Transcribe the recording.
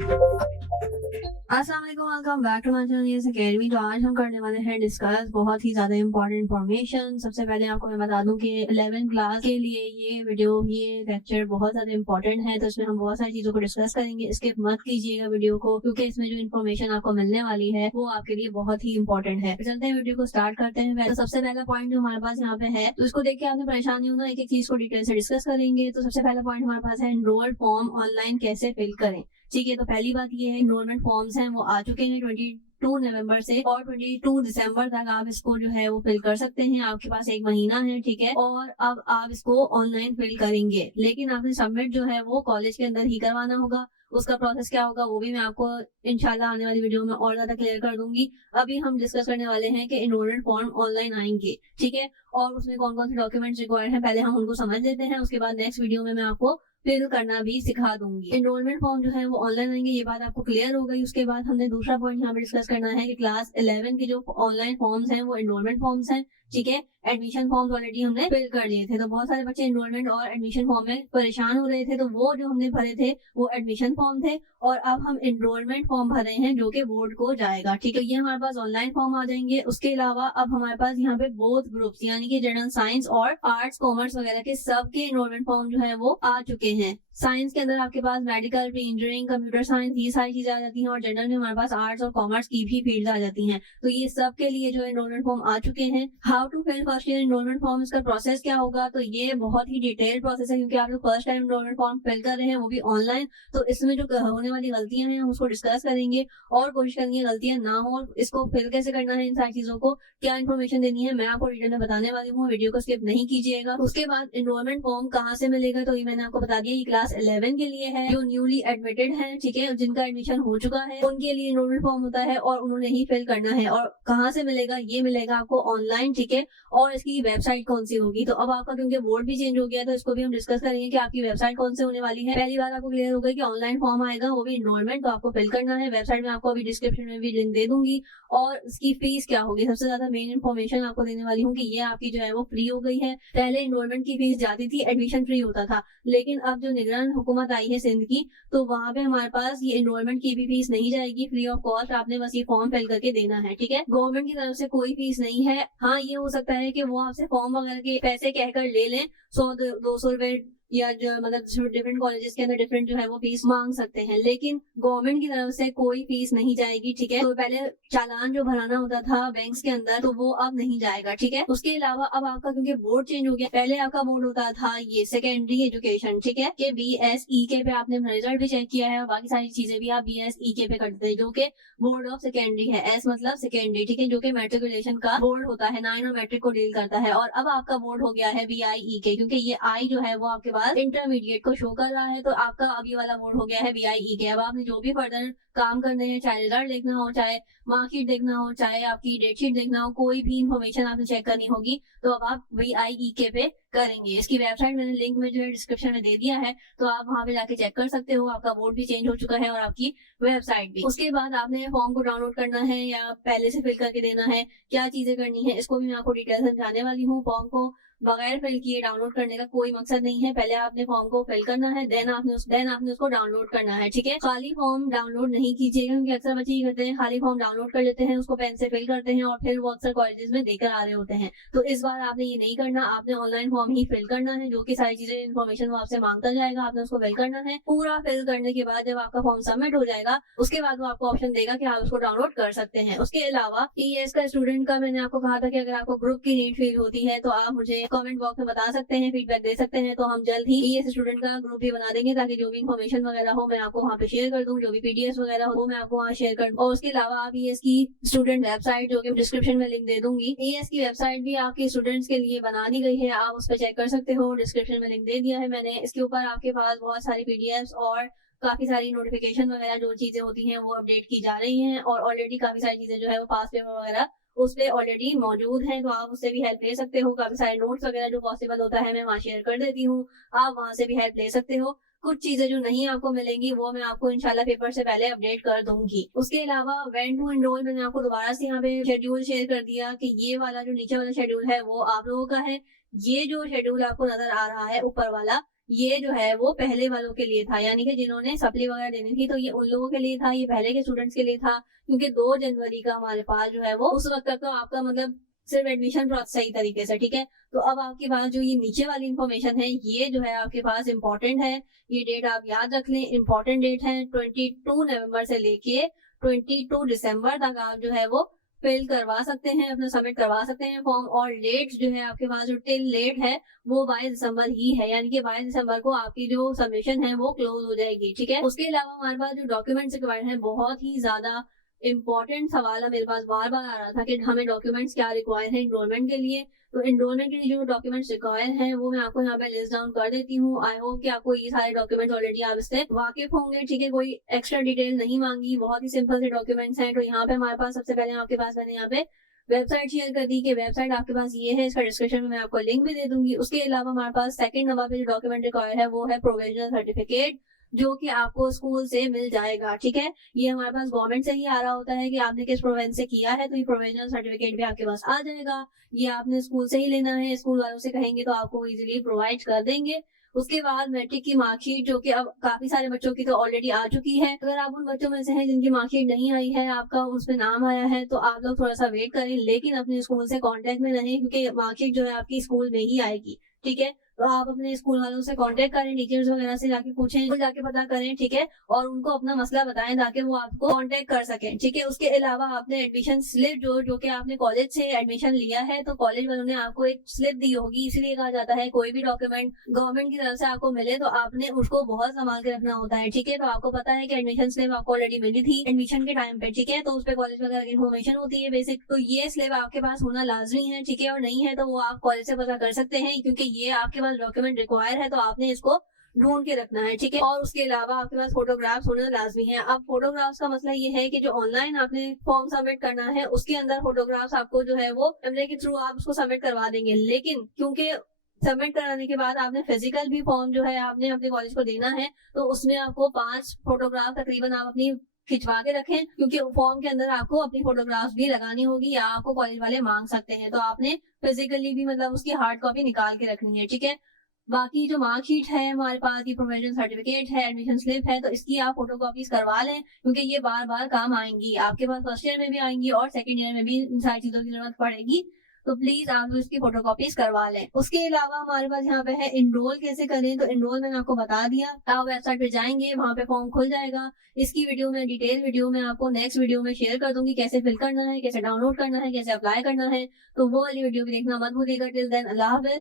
अस्सलाम वालेकुम, welcome back to my channel yes academy. तो आज हम करने वाले हैं डिस्कस बहुत ही ज़्यादा इंपॉर्टेंट इन्फॉर्मेशन। सबसे पहले आपको मैं बता दूं कि 11th क्लास के लिए ये लेक्चर बहुत ज़्यादा इंपॉर्टेंट है। तो इसमें हम बहुत सारी चीज़ों को डिस्कस करेंगे। स्किप मत कीजिएगा वीडियो को, क्योंकि इसमें जो इन्फॉर्मेशन आपको मिलने वाली है वो आपके लिए बहुत ही इंपॉर्टेंट है। चलते हैं वीडियो को स्टार्ट करते हैं। तो सबसे पहला पॉइंट जो हमारे पास यहाँ पे है, तो इसको देख के आपने परेशान नहीं होना, एक एक चीज को डिटेल से डिस्कस करेंगे। तो सबसे पहला पॉइंट हमारे पास है एनरोल्ड फॉर्म ऑनलाइन कैसे फिल करें। ठीक है, तो पहली बात ये है, एनरोलमेंट फॉर्म्स हैं वो आ चुके हैं 22 नवंबर से, और 22 दिसंबर तक आप इसको जो है वो फिल कर सकते हैं। आपके पास एक महीना है, ठीक है, और अब आप इसको ऑनलाइन फिल करेंगे, लेकिन आपने सबमिट जो है वो कॉलेज के अंदर ही करवाना होगा। उसका प्रोसेस क्या होगा वो भी मैं आपको इंशाल्लाह आने वाली वीडियो में और ज्यादा क्लियर कर दूंगी। अभी हम डिस्कस करने वाले हैं कि एनरोलमेंट फॉर्म ऑनलाइन आएंगे, ठीक है, और उसमें कौन कौन से डॉक्यूमेंट्स रिक्वायर्ड हैं पहले हम उनको समझ लेते हैं। उसके बाद नेक्स्ट वीडियो में मैं आपको फिल करना भी सिखा दूंगी। एनरोलमेंट फॉर्म जो है वो ऑनलाइन आएंगे, ये बात आपको क्लियर हो गई। उसके बाद हमने दूसरा पॉइंट यहाँ पे डिस्कस करना है कि क्लास 11 के जो ऑनलाइन फॉर्म्स हैं वो एनरोलमेंट फॉर्म्स हैं, ठीक है। एडमिशन फॉर्म्स ऑलरेडी हमने फिल कर लिए थे, तो बहुत सारे बच्चे एनरोलमेंट और एडमिशन फॉर्म में परेशान हो रहे थे, तो वो जो हमने भरे थे वो एडमिशन फॉर्म थे, और अब हम एनरोलमेंट फॉर्म भर रहे हैं जो कि बोर्ड को जाएगा, ठीक है। ये हमारे पास ऑनलाइन फॉर्म आ जाएंगे। उसके अलावा अब हमारे पास यहाँ पे बोथ ग्रुप्स यानी कि जनरल साइंस और आर्ट्स कॉमर्स वगैरह के सबके एनरोलमेंट फॉर्म जो है वो आ चुके हैं। साइंस के अंदर आपके पास medical, pre engineering, computer science, ये सारी चीजें आ जाती हैं, और जनरल में हमारे पास आर्ट्स और कॉमर्स की भी फील्ड आ जाती हैं। तो ये सब के लिए जो एनरोलमेंट फॉर्म आ चुके हैं। How to fill first year enrollment form, इसका प्रोसेस क्या होगा, तो ये बहुत ही डिटेल्ड प्रोसेस है, क्योंकि आप लोग first time enrollment form fill कर रहे हैं वो भी ऑनलाइन। तो इसमें जो होने वाली गलतियां हैं हम उसको डिस्कस करेंगे और कोशिश करेंगे गलतियां ना हो। इसको फिल कैसे करना है, इन सारी चीजों को क्या इन्फॉर्मेशन देनी है, मैं आपको डिटेल में बताने वाली हूँ। वीडियो को स्किप नहीं कीजिएगा। उसके बाद एनरोलमेंट फॉर्म कहाँ से मिलेगा, तो ये मैंने आपको बता दिया, ये क्लास 11 के लिए है, जो न्यूली एडमिटेड है, ठीक है, जिनका एडमिशन हो चुका है उनके लिए एनरोलमेंट फॉर्म होता है और उन्होंने ही फिल करना है। और कहाँ से मिलेगा, ये मिलेगा आपको ऑनलाइन, ठीक है। और इसकी वेबसाइट कौन सी होगी, तो अब आपका क्योंकि बोर्ड भी चेंज हो गया तो इसको भी हम डिस्कस करेंगे कि आपकी वेबसाइट कौन सी होने वाली है। पहली बात आपको क्लियर हो गई कि ऑनलाइन फॉर्म आएगा वो भी एनरोलमेंट, तो आपको फिल करना है। वेबसाइट में आपको अभी डिस्क्रिप्शन में भी लिंक दे दूंगी। और इसकी फीस क्या होगी, सबसे ज्यादा मेन इन्फॉर्मेशन आपको देने वाली हूँ कि ये आपकी जो है वो फ्री हो गई है। पहले एनरोलमेंट की फीस जाती थी, एडमिशन फ्री होता था, लेकिन अब जो निगरान हुकूमत आई है सिंध की, तो वहाँ पे हमारे पास ये एनरोलमेंट की भी फीस नहीं जाएगी, फ्री ऑफ कॉस्ट। आपने बस ये फॉर्म फिल करके देना है, ठीक है। गवर्नमेंट की तरफ से कोई फीस नहीं है। हाँ, ये हो सकता है कि वो आपसे फॉर्म वगैरह के पैसे कहकर ले लें, 100-200 रुपए, या जो मतलब डिफरेंट कॉलेजेस के अंदर डिफरेंट जो है वो फीस मांग सकते हैं, लेकिन गवर्नमेंट की तरफ से कोई फीस नहीं जाएगी, ठीक है। तो पहले चालान जो भराना होता था बैंक्स के अंदर, तो वो अब नहीं जाएगा, ठीक है। उसके अलावा अब आपका क्योंकि बोर्ड चेंज हो गया, पहले आपका बोर्ड होता था ये सेकेंडरी एजुकेशन, ठीक है, कि BSEK पे आपने अपना रिजल्ट भी चेक किया है और बाकी सारी चीजें भी आप BSEK पे करते हैं, जो कि बोर्ड ऑफ सेकेंडरी है। एस मतलब सेकेंडरी, ठीक है, जो कि मैट्रिकुलेशन का बोर्ड होता है, 9 और मैट्रिक को डील करता है। और अब आपका बोर्ड हो गया है BIEK, क्योंकि ये आई जो है वो आपके पास इंटरमीडिएट को शो कर रहा है, तो आपका अभी वाला बोर्ड हो गया है BIEK। अब आपने जो भी फर्दर काम करने हैं, चाहे रिजल्ट देखना हो, चाहे मार्कशीट देखना हो, चाहे आपकी डेटशीट देखना हो, कोई भी इन्फॉर्मेशन आपने चेक करनी होगी, तो अब आप BIEK पे करेंगे। इसकी वेबसाइट मैंने लिंक में जो है डिस्क्रिप्शन में दे दिया है, तो आप वहां पे जाके चेक कर सकते हो। आपका बोर्ड भी चेंज हो चुका है और आपकी वेबसाइट भी। उसके बाद आपने फॉर्म को डाउनलोड करना है या पहले से फिल करके देना है, क्या चीजें करनी है, इसको भी मैं आपको डिटेल समझाने वाली हूँ। फॉर्म को बगैर फिल किए डाउनलोड करने का कोई मकसद नहीं है। पहले आपने फॉर्म को फिल करना है, देन आपने उसको डाउनलोड करना है, ठीक है। खाली फॉर्म डाउनलोड नहीं कीजिएगा, क्योंकि अक्सर बच्चे ये करते हैं, खाली फॉर्म डाउनलोड कर लेते हैं, उसको पेन से फिल करते हैं और फिर वो अक्सर कॉलेजेस में देकर आ रहे होते हैं। तो इस बार आपने ये नहीं करना, आपने ऑनलाइन फॉर्म ही फिल करना है, जो कि सारी चीजें इन्फॉर्मेशन वो आपसे मांगता जाएगा, आपने उसको फिल करना है। पूरा फिल करने के बाद जब आपका फॉर्म सबमिट हो जाएगा, उसके बाद वो आपको ऑप्शन देगा कि आप उसको डाउनलोड कर सकते हैं। उसके अलावा ES का स्टूडेंट का मैंने आपको कहा था कि अगर आपको ग्रुप की नीड फील होती है तो आप मुझे कमेंट बॉक्स में बता सकते हैं, फीडबैक दे सकते हैं, तो हम जल्द ही ES स्टूडेंट का ग्रुप भी बना देंगे, ताकि जो भी इन्फॉर्मेशन वगैरह हो मैं आपको वहाँ पे शेयर कर दूँ, जो भी PDF वगैरह हो मैं आपको वहाँ शेयर कर दूँ। और उसके अलावा आप ES की स्टूडेंट वेबसाइट, जो कि डिस्क्रिप्शन में लिंक दे दूंगी, ES की वेबसाइट भी आपके स्टूडेंट्स के लिए बना दी गई है, आप उस पर चेक कर सकते हो, डिस्क्रिप्शन में लिंक दे दिया है मैंने। इसके ऊपर आपके पास बहुत सारी PDFs और काफी सारी नोटिफिकेशन वगैरह जो चीजें होती हैं वो अपडेट की जा रही हैं, और ऑलरेडी काफी सारी चीजें जो है वो पास पेपर वगैरह उस पे ऑलरेडी मौजूद हैं, तो आप उससे भी हेल्प ले सकते हो। काफी सारे नोट्स वगैरह जो पॉसिबल होता है मैं वहाँ शेयर कर देती हूँ, आप वहाँ से भी हेल्प ले सकते हो। कुछ चीजें जो नहीं आपको मिलेंगी वो मैं आपको इंशाल्लाह पेपर से पहले अपडेट कर दूंगी। उसके अलावा व्हेन टू एनरोल मैंने आपको दोबारा से यहाँ पे शेड्यूल शेयर कर दिया कि ये वाला जो नीचे वाला शेड्यूल है वो आप लोगों का है। ये जो शेड्यूल आपको नजर आ रहा है ऊपर वाला, ये जो है वो पहले वालों के लिए था, यानी कि जिन्होंने सप्ली वगैरह देनी थी तो ये उन लोगों के लिए था, ये पहले के स्टूडेंट्स के लिए था, क्योंकि 2 जनवरी का हमारे पास जो है वो उस वक्त तक तो आपका मतलब सिर्फ एडमिशन प्रोसेस सही तरीके से, ठीक है। तो अब आपके पास जो ये नीचे वाली इन्फॉर्मेशन है ये जो है आपके पास इंपॉर्टेंट है, ये डेट आप याद रख लें, इंपॉर्टेंट डेट है। 22 नवंबर से लेके 22 दिसंबर तक आप जो है वो फिल करवा सकते हैं, अपना सबमिट करवा सकते हैं फॉर्म। और डेट जो है आपके पास जो टिल लेट है वो 22 दिसंबर ही है, यानी कि 22 दिसंबर को आपकी जो सबमिशन है वो क्लोज हो जाएगी, ठीक है। उसके अलावा हमारे पास जो डॉक्यूमेंट्स रिक्वायर्ड है, बहुत ही ज्यादा इंपॉर्टेंट सवाल है मेरे पास, बार बार आ रहा था कि हमें डॉक्यूमेंट्स क्या रिक्वायर है एनरोलमेंट के लिए। तो एनरोलमेंट के लिए जो डॉक्यूमेंट्स रिक्वायर हैं वो मैं आपको यहाँ पे लिस्ट डाउन कर देती हूँ। आई होप कि आपको ये सारे डॉक्यूमेंट्स ऑलरेडी आप इससे वाकिफ होंगे, ठीक है। कोई एक्स्ट्रा डिटेल नहीं मांगी, बहुत ही सिंपल से डॉक्यूमेंट्स हैं। तो यहाँ पे हमारे पास सबसे पहले आपके पास मैंने यहाँ पे वेबसाइट शेयर कर दी कि वेबसाइट आपके पास ये है, इसका डिस्क्रिप्शन में मैं आपको लिंक भी दे दूंगी। उसके अलावा हमारे पास सेकंड नंबर पे जो डॉक्यूमेंट रिक्वायर है वो है प्रोविजनल सर्टिफिकेट, जो कि आपको स्कूल से मिल जाएगा, ठीक है। ये हमारे पास गवर्नमेंट से ही आ रहा होता है कि आपने किस प्रोविंस से किया है, तो ये प्रोविजनल सर्टिफिकेट भी आपके पास आ जाएगा। ये आपने स्कूल से ही लेना है, स्कूल वालों से कहेंगे तो आपको इजीली प्रोवाइड कर देंगे। उसके बाद मैट्रिक की मार्कशीट, जो कि अब काफी सारे बच्चों की तो ऑलरेडी आ चुकी है। अगर आप उन बच्चों में से हैं जिनकी मार्कशीट नहीं आई है, आपका उसमें नाम आया है, तो आप लोग थोड़ा सा वेट करें, लेकिन अपने स्कूल से कांटेक्ट में रहें, क्योंकि मार्कशीट जो है आपकी स्कूल में ही आएगी, ठीक है। तो आप अपने स्कूल वालों से कांटेक्ट करें, टीचर्स वगैरह से जाके पूछें, तो जाके पता करें, ठीक है। और उनको अपना मसला बताएं ताकि वो आपको कांटेक्ट कर सकें, ठीक है। उसके अलावा आपने एडमिशन स्लिप जो कि आपने कॉलेज से एडमिशन लिया है, तो कॉलेज वालों ने आपको एक स्लिप दी होगी। इसलिए कहा जाता है कोई भी डॉक्यूमेंट गवर्नमेंट की तरफ से आपको मिले तो आपने उसको बहुत संभाल के रखना होता है, ठीक है। तो आपको पता है कि एडमिशन स्लिप आपको ऑलरेडी मिली थी एडमिशन के टाइम पे, ठीक है। तो उस पर कॉलेज वगैरह की इन्फॉर्मेशन होती है बेसिक, तो ये स्लिप आपके पास होना लाजमी है, ठीक है। और नहीं है तो वो आप कॉलेज से पता कर सकते हैं, क्योंकि ये आपके पास डॉक्यूमेंट रिक्वायर है, तो आपने इसको ढूंढ के रखना है, ठीक है। और उसके अलावा आपके पास फोटोग्राफ्स होना लाजमी है। अब फोटोग्राफ्स का मसला ये है कि जो ऑनलाइन आपने फॉर्म सबमिट करना है उसके अंदर फोटोग्राफ्स आपको जो है वो कैमरे के थ्रू आप उसको सबमिट करवा देंगे, लेकिन क्योंकि सबमिट कराने के बाद आपने फिजिकल भी फॉर्म जो है आपने अपने कॉलेज को देना है, तो उसमें आपको 5 फोटोग्राफ तकरीबन आप अपनी खिंचवा के रखें, क्योंकि फॉर्म के अंदर आपको अपनी फोटोग्राफ्स भी लगानी होगी या आपको कॉलेज वाले मांग सकते हैं। तो आपने फिजिकली भी मतलब उसकी हार्ड कॉपी निकाल के रखनी है, ठीक है। बाकी जो मार्कशीट है हमारे पास, ये प्रोविजन सर्टिफिकेट है, एडमिशन स्लिप है, तो इसकी आप फोटो कॉपीज करवा लें, क्योंकि ये बार बार काम आएंगी आपके पास, फर्स्ट ईयर में भी आएंगी और सेकंड ईयर में भी इन सारी चीजों की जरूरत पड़ेगी। तो प्लीज आप लोग इसकी फोटो कॉपीज करवा लें। उसके अलावा हमारे पास यहाँ पे है इनरोल कैसे करें, तो इनरोल मैंने आपको बता दिया। आप वेबसाइट पे जाएंगे, वहाँ पे फॉर्म खुल जाएगा। इसकी वीडियो में डिटेल वीडियो में आपको नेक्स्ट वीडियो में शेयर कर दूंगी, कैसे फिल करना है, कैसे डाउनलोड करना है, कैसे अप्लाई करना है। तो वो वाली वीडियो भी देखना मत भूलिएगा। टिल देन अल्लाह हाफिज।